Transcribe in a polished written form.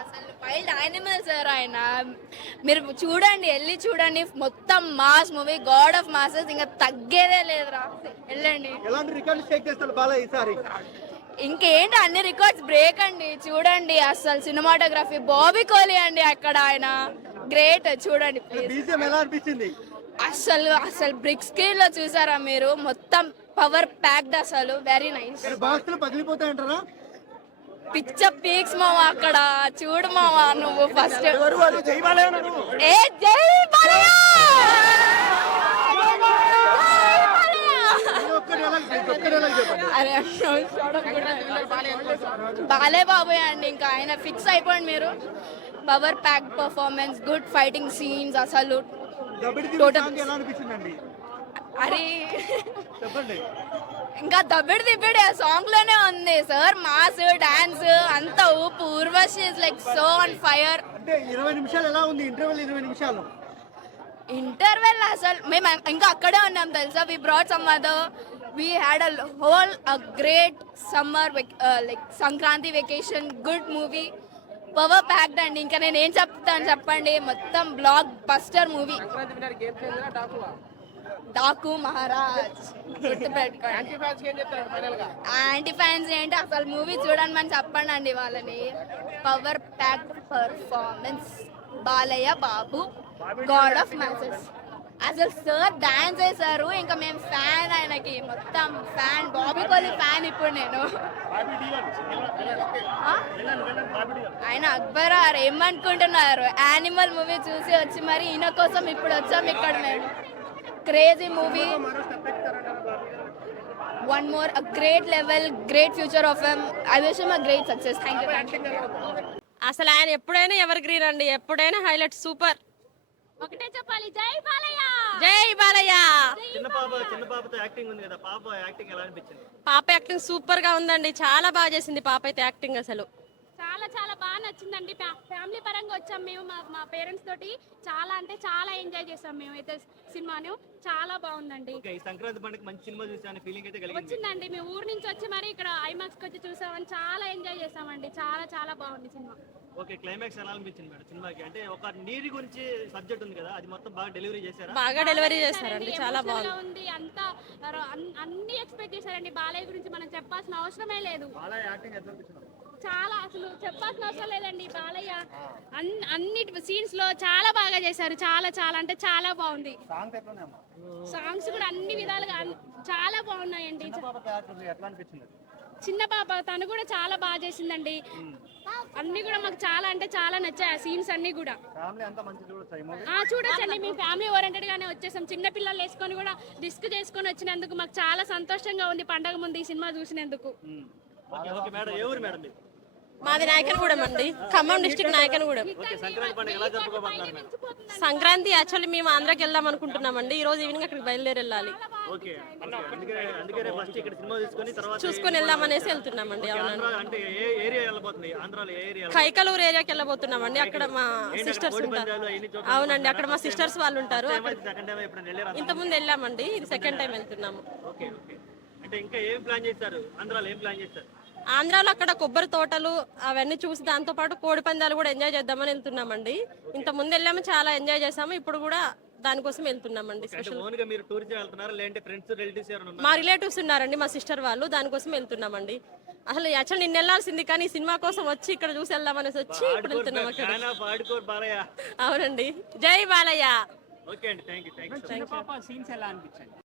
అసలు wild animal sir ఆయన. మీరు చూడండి, వెళ్ళి చూడండి, మొత్తం mass movie, God of masses, ఇంకా తగ్గేదే లేదురా, వెళ్ళండి. ఎలాంటి రికార్డులు షేక్ చేస్తారు బాలయ్య ఈసారి? ఇంకేంటి, అన్ని రికార్డ్స్ బ్రేక్ అండి. చూడండి అసలు సినిమాటోగ్రఫీ, బాబీ కోహ్లీ అండి అక్కడ, ఆయన గ్రేట్. చూడండి ప్లీజ్. బీజిఎం ఎలా అనిపించింది? అసలు అసలు బిగ్ స్క్రీన్ లో చూసారా మీరు, మొత్తం పవర్ ప్యాక్డ్, అసలు వెరీ నైస్. బాక్సులు పగిలిపోతాయంటారా? పిచ్చ పీక్స్ మావా అక్కడ, చూడు మావా నువ్వు ఫస్ట్. జై బాలయ్య అన్నారు. ఏ జై బాలయ్య! అరే బాలే బాబోయ్ అండి, ఇంకా ఆయన ఫిక్స్ అయిపోండి మీరు. Power pack performance, good fighting scenes, అసలు ఎలా అనిపించిందండి? అరే చెప్పండి. ఇంకా దబ్బిడి దిబ్బిడి ఆ సాంగ్ లోనే ఉంది సార్, మాస్ డాన్స్ అంతా ఊపు. Urvashi is like so on fire. అంటే 20 నిమిషాలు ఎలా ఉంది ఇంటర్వెల్? 20 నిమిషాలు ఇంటర్వెల్ అసలు మేము ఇంకా అక్కడే ఉన్నాం తెలుసా. We brought some other, we had a whole great summer like Sankranti vacation, good movie, power packed అండి. ఇంకా నేను ఏం చెప్తాను చెప్పండి, మొత్తం blockbuster movie. Daaku Maharaj గుర్తుపెట్టుకోండి. యాంటీ ఫ్యాన్స్ ఏంటి, అసలు మూవీ చూడండి అని చెప్పండి అండి వాళ్ళని. Power packed performance, Balayya Babu, God of masses. అసలు సార్ డాన్స్ చేశారు, ఇంకా మేము ఫ్యాన్ ఆయనకి, మొత్తం ఫ్యాన్, బాబీ కోహ్లీ ఫ్యాన్ ఇప్పుడు నేను. ఆయన అక్బర్ ఆర్ ఏమనుకుంటున్నారు, యానిమల్ మూవీ చూసి వచ్చి మరి ఈయన కోసం ఇప్పుడు వచ్చాం ఇక్కడ మేము. Crazy movie, one more, a great level, great future of him. I wish him a great success. Thank you. అసలు ఆయన ఎప్పుడైనా ఎవర్ గ్రీన్ అండి, ఎప్పుడైనా హైలైట్, సూపర్. ఒకటే చెప్పాలి, జై బాలయ్య, జై బాలయ్య. చిన్న పాపతో యాక్టింగ్ ఉంది కదా, పాప యాక్టింగ్ ఎలా అనిపించింది? పాప యాక్టింగ్ సూపర్ గా ఉందండి, చాలా బాగా చేసింది పాప అయితే యాక్టింగ్. అసలు చాలా చాలా బాగా నచ్చిందండి. ఫ్యామిలీ పరంగా వచ్చాం మేము, మా పేరెంట్స్ తోటి చాలా అంటే చాలా ఎంజాయ్ చేసాం మేమైతే సినిమాను. చాలా బాగుందండి. ఈ సంక్రాంతి పండుగ మంచి సినిమా చూసాను ఫీలింగ్ అయితే కలిగింది. వచ్చిందండి, మేము ఊరు నుంచి వచ్చి మరి ఇక్కడ ఐమాక్స్ కి వచ్చి చూసామని చాలా ఎంజాయ్ చేసామండి. చాలా చాలా బాగుంది సినిమా. ఓకే, క్లైమాక్స్ ఎలా అనిపించింది మేడం సినిమాకి? అంటే ఒక నీటి గురించి సబ్జెక్ట్ ఉంది కదా, అది మొత్తం బాగా డెలివరీ చేశారా? బాగా డెలివరీ చేశారండి, చాలా బాగుంది. అంతా అన్ని ఎక్స్పెక్ట్ చేశారండి. బాలయ్య గురించి మనం చెప్పాల్సిన అవసరమే లేదు. బాలయ్య యాక్టింగ్ ఎలా అనిపించింది? చాలా, అసలు చెప్పాల్సిన అవసరం లేదండి. బాలయ్య అన్ని సీన్స్ లో చాలా బాగా చేశారు. చాలా చాలా అంటే చాలా బాగుంది. సాంగ్స్ కూడా అన్ని విధాలుగా చాలా బాగున్నాయండి. చిన్న పాప తను కూడా చాలా బాగా చేసిందండి. అన్ని కూడా మాకు చాలా అంటే చాలా నచ్చాయి ఆ సీన్స్ అన్ని కూడా. చూడొచ్చండి, మేము ఫ్యామిలీ ఓరియంటెడ్ గానే వచ్చేసాం. చిన్న పిల్లలు వేసుకొని కూడా డిస్క్ చేసుకొని వచ్చినందుకు మాకు చాలా సంతోషంగా ఉంది. పండగ ముందు ఈ సినిమా చూసినందుకు. మాది నాయకనగూడెం అండి, ఖమ్మం డిస్ట్రిక్ట్ నాయకనగూడెం. సంక్రాంతి యాక్చువల్లీ మేము ఆంధ్రాకి వెళ్దాం అనుకుంటున్నామండి. ఈ రోజు ఈవినింగ్ అక్కడికి బయలుదేరి వెళ్ళాలి, చూసుకొని వెళ్దామనేసి వెళ్తున్నామండి. అవునండి, కైకలూరు ఏరియాకి వెళ్ళబోతున్నామండి. అక్కడ మా సిస్టర్స్ ఉంటారు. అవునండి, అక్కడ మా సిస్టర్స్ వాళ్ళు ఉంటారు. ఇంతకుముందు వెళ్ళామండి, ఇది సెకండ్ టైం వెళ్తున్నాము. ఆంధ్రాలో అక్కడ కొబ్బరి తోటలు అవన్నీ చూసి దాంతో పాటు కోడి పందాలు కూడా ఎంజాయ్ చేద్దామని వెళ్తున్నామండి. ఇంత ముందు వెళ్ళాము, చాలా ఎంజాయ్ చేసాము. ఇప్పుడు కూడా దానికోసం వెళ్తున్నామండి. మా రిలేటివ్స్ ఉన్నారండి, మా సిస్టర్ వాళ్ళు, దానికోసం వెళ్తున్నామండి. అసలు యాక్చువల్ నిన్న వెళ్ళాల్సింది, కానీ ఈ సినిమా కోసం వచ్చి ఇక్కడ చూసి వెళ్దామనేసి వచ్చి ఇప్పుడు వెళ్తున్నాం అక్కడ. అవునండి, జై బాలయ్య.